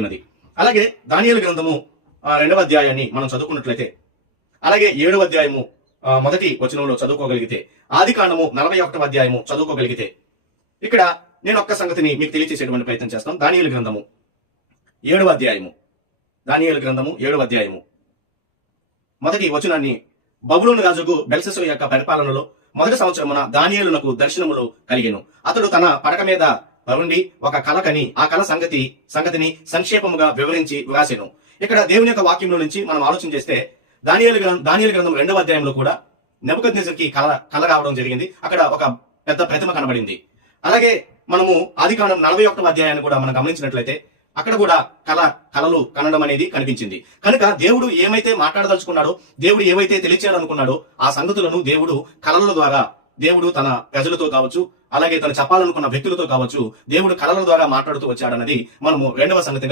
ఉన్నది. అలాగే దానియేలు గ్రంథము 2వ అధ్యాయాన్ని మనం చదువుకున్నట్లయితే, అలాగే 7వ అధ్యాయము మొదటి వచనంలో చదువుకోగలిగితే, ఆది కాండము 41వ అధ్యాయము చదువుకోగలిగితే, ఇక్కడ నేను ఒక్క సంగతిని మీకు తెలియచేసేటువంటి ప్రయత్నం చేస్తాను. దానియేలు గ్రంథము 7వ అధ్యాయము, దానియేలు గ్రంథము 7వ అధ్యాయము మొదటి వచనాన్ని, బబులోను రాజుకు బెల్షస్సరు యొక్క పరిపాలనలో మొదటి సంవత్సరమున దానియేలునకు దర్శనములు కలిగెను. అతడు తన పడక మీద ఉండి ఒక కల కని ఆ కల సంగతిని సంక్షేపముగా వివరించి వ్రాసెను. ఇక్కడ దేవుని యొక్క వాక్యంలో నుంచి మనం ఆలోచన చేస్తే, దానియేలు గ్రంథం 2వ అధ్యాయంలో కూడా నెబుకద్నెజర్కి కల రావడం జరిగింది. అక్కడ ఒక పెద్ద ప్రతిమ కనబడింది. అలాగే మనము ఆది కాండం 41వ అధ్యాయాన్ని కూడా మనం గమనించినట్లయితే, అక్కడ కూడా కలలు కనడం అనేది కనిపించింది. కనుక దేవుడు ఏమైతే మాట్లాడదలుచుకున్నాడో, దేవుడు ఏవైతే తెలియచేయాలనుకున్నాడో ఆ సంగతులను దేవుడు కలల ద్వారా, దేవుడు తన ప్రజలతో కావచ్చు, అలాగే తను చెప్పాలనుకున్న వ్యక్తులతో కావచ్చు, దేవుడు కలల ద్వారా మాట్లాడుతూ వచ్చాడన్నది మనము రెండవ సంగతిగా